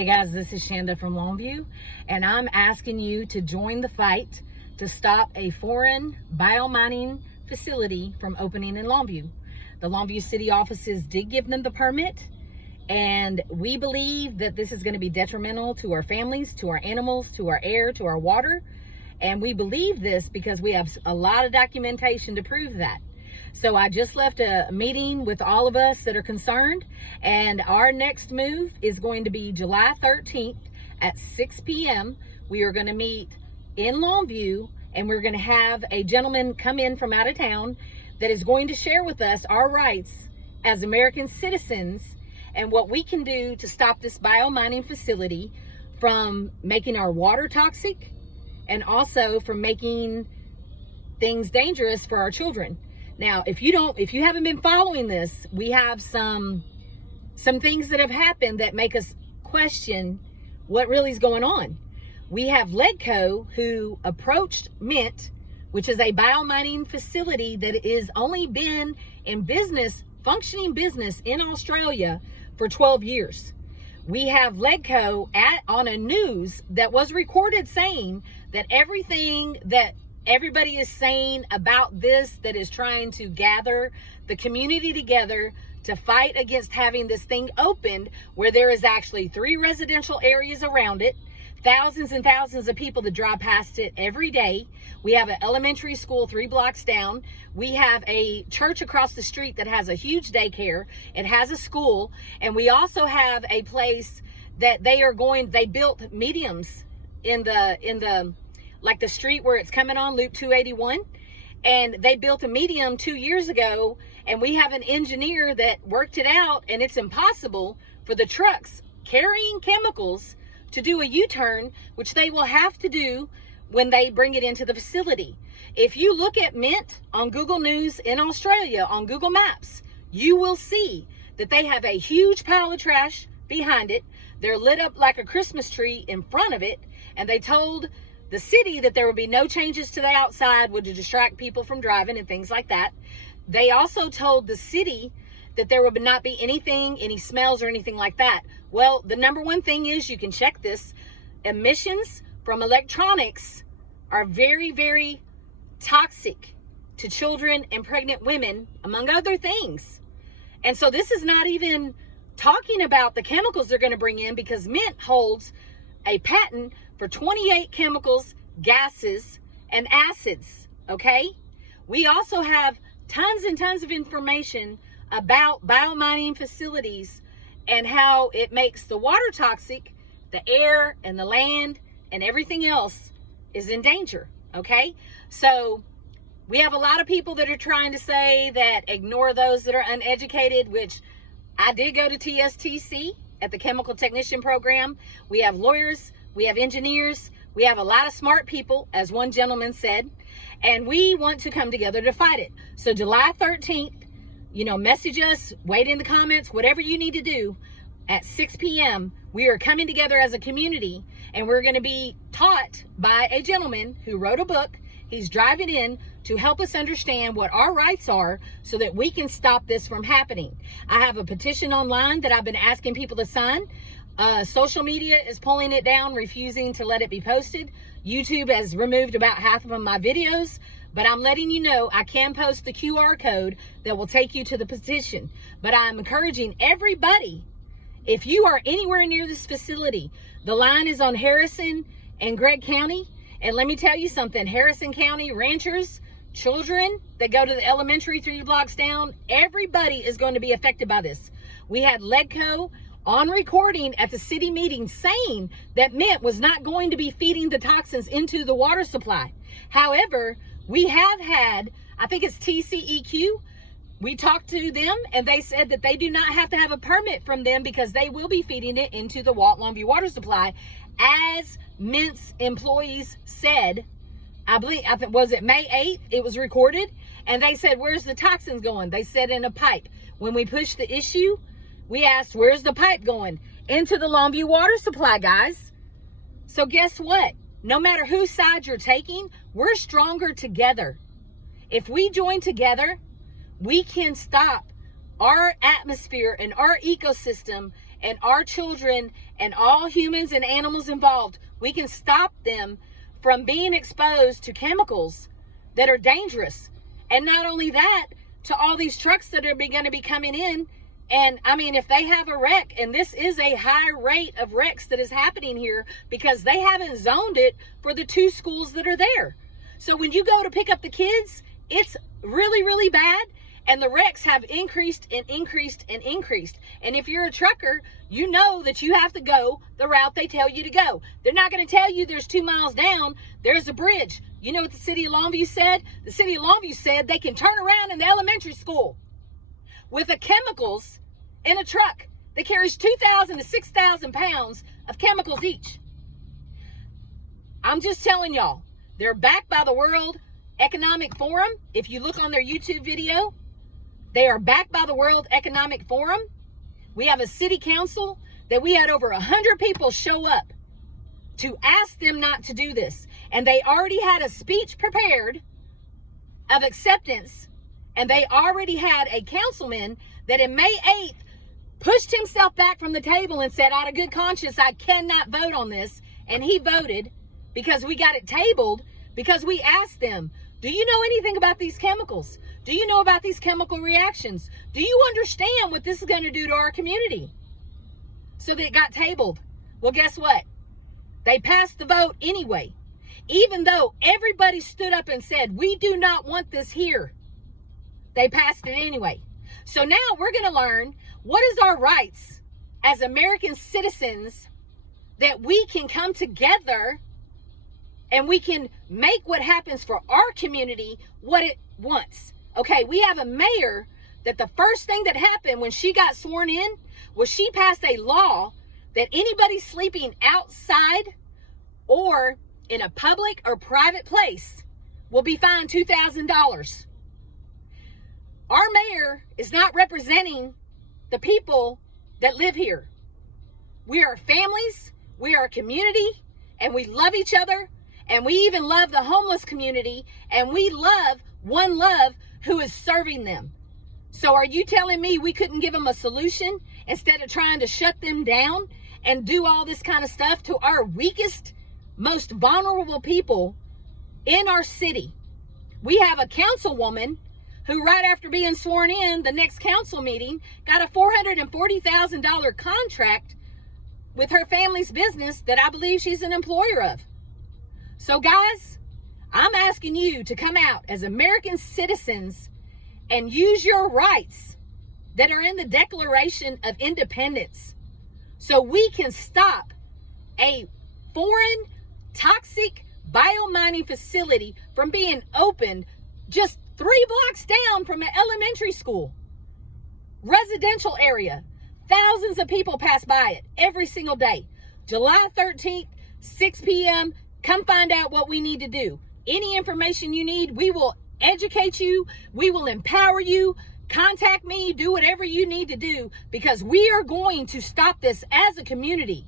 Hey guys, this is Shanda from Longview, and I'm asking you to join the fight to stop a foreign biomining facility from opening in Longview. The Longview city offices did give them the permit, and we believe that this is going to be detrimental to our families, to our animals, to our air, to our water. And we believe this because we have a lot of documentation to prove that. So I just left a meeting with all of us that are concerned, and our next move is going to be July 13th at 6 p.m. We are going to meet in Longview, and we're going to have a gentleman come in from out of town that is going to share with us our rights as American citizens and what we can do to stop this biomining facility from making our water toxic and also from making things dangerous for our children. Now, if you haven't been following this, we have some things that have happened that make us question what really is going on. We have Ledco, who approached Mint, which is a biomining facility that is only been in business, functioning business in Australia for 12 years. We have Ledco on a news that was recorded saying that everything that everybody is saying about this, that is trying to gather the community together to fight against having this thing opened, where there is actually 3 residential areas around it, thousands and thousands of people that drive past it every day. We have an elementary school 3 blocks down. We have a church across the street that has a huge daycare. It has a school. And we also have a place that they built mediums in the like the street where it's coming on Loop 281. And they built a medium 2 years ago, and we have an engineer that worked it out, and it's impossible for the trucks carrying chemicals to do a U-turn, which they will have to do when they bring it into the facility. If you look at Mint on Google News in Australia, on Google Maps, you will see that they have a huge pile of trash behind it. They're lit up like a Christmas tree in front of it, and they told the city that there would be no changes to the outside, would distract people from driving and things like that. They also told the city that there would not be any smells or anything like that. Well, the number one thing is, you can check this, emissions from electronics are very, very toxic to children and pregnant women, among other things. And so this is not even talking about the chemicals they're going to bring in, because Mint holds a patent for 28 chemicals, gases, and acids, okay? We also have tons and tons of information about biomining facilities and how it makes the water toxic, the air and the land and everything else is in danger, okay? So we have a lot of people that are trying to say that ignore those that are uneducated, which I did go to TSTC at the chemical technician program. We have lawyers, we have engineers, we have a lot of smart people, as one gentleman said, and we want to come together to fight it. So July 13th, message us, wait in the comments, whatever you need to do. At 6 p.m., we are coming together as a community, and we're going to be taught by a gentleman who wrote a book. He's driving in to help us understand what our rights are so that we can stop this from happening. I have a petition online that I've been asking people to sign. Social media is pulling it down, refusing to let it be posted. YouTube has removed about half of my videos, but I'm letting you know I can post the QR code that will take you to the petition. But I'm encouraging everybody, if you are anywhere near this facility, the line is on Harrison and Gregg County. And let me tell you something, Harrison County ranchers, children that go to the elementary 3 blocks down, everybody is going to be affected by this. We had Ledco on recording at the city meeting saying that Mint was not going to be feeding the toxins into the water supply. However, we have had, I think it's TCEQ, we talked to them and they said that they do not have to have a permit from them because they will be feeding it into the Longview water supply, as Mint's employees said. I think was it May 8th, it was recorded, and they said, where's the toxins going? They said in a pipe. When we pushed the issue, we asked, where's the pipe going? Into the Longview water supply, guys. So guess what? No matter whose side you're taking, we're stronger together. If we join together, we can stop our atmosphere and our ecosystem and our children and all humans and animals involved, we can stop them from being exposed to chemicals that are dangerous. And not only that, to all these trucks that are going to be coming in. And I mean, if they have a wreck, and this is a high rate of wrecks that is happening here because they haven't zoned it for the 2 schools that are there. So when you go to pick up the kids, it's really, really bad. And the wrecks have increased and increased and increased. And if you're a trucker, you know that you have to go the route they tell you to go. They're not going to tell you there's 2 miles down, there's a bridge. You know what the city of Longview said? The city of Longview said they can turn around in the elementary school with the chemicals in a truck that carries 2,000 to 6,000 pounds of chemicals each. I'm just telling y'all, they're backed by the World Economic Forum. If you look on their YouTube video, they are backed by the World Economic Forum. We have a city council that we had over 100 people show up to ask them not to do this. And they already had a speech prepared of acceptance. And they already had a councilman that in May 8th pushed himself back from the table and said, out of good conscience, I cannot vote on this. And he voted because we got it tabled because we asked them, do you know anything about these chemicals? Do you know about these chemical reactions? Do you understand what this is going to do to our community? So that it got tabled. Well, guess what? They passed the vote anyway. Even though everybody stood up and said, we do not want this here. They passed it anyway. So now we're going to learn what is our rights as American citizens that we can come together and we can make what happens for our community what it wants. Okay, we have a mayor that the first thing that happened when she got sworn in was she passed a law that anybody sleeping outside or in a public or private place will be fined $2,000. Our mayor is not representing the people that live here. We are families, we are a community, and we love each other, and we even love the homeless community, and we love One Love who is serving them. So are you telling me we couldn't give them a solution instead of trying to shut them down and do all this kind of stuff to our weakest, most vulnerable people in our city? We have a councilwoman who right after being sworn in, the next council meeting, got a $440,000 contract with her family's business that I believe she's an employer of. So guys, I'm asking you to come out as American citizens and use your rights that are in the Declaration of Independence so we can stop a foreign toxic biomining facility from being opened just 3 blocks down from an elementary school, residential area. Thousands of people pass by it every single day. July 13th, 6 p.m., come find out what we need to do. Any information you need, we will educate you. We will empower you. Contact me, do whatever you need to do because we are going to stop this as a community.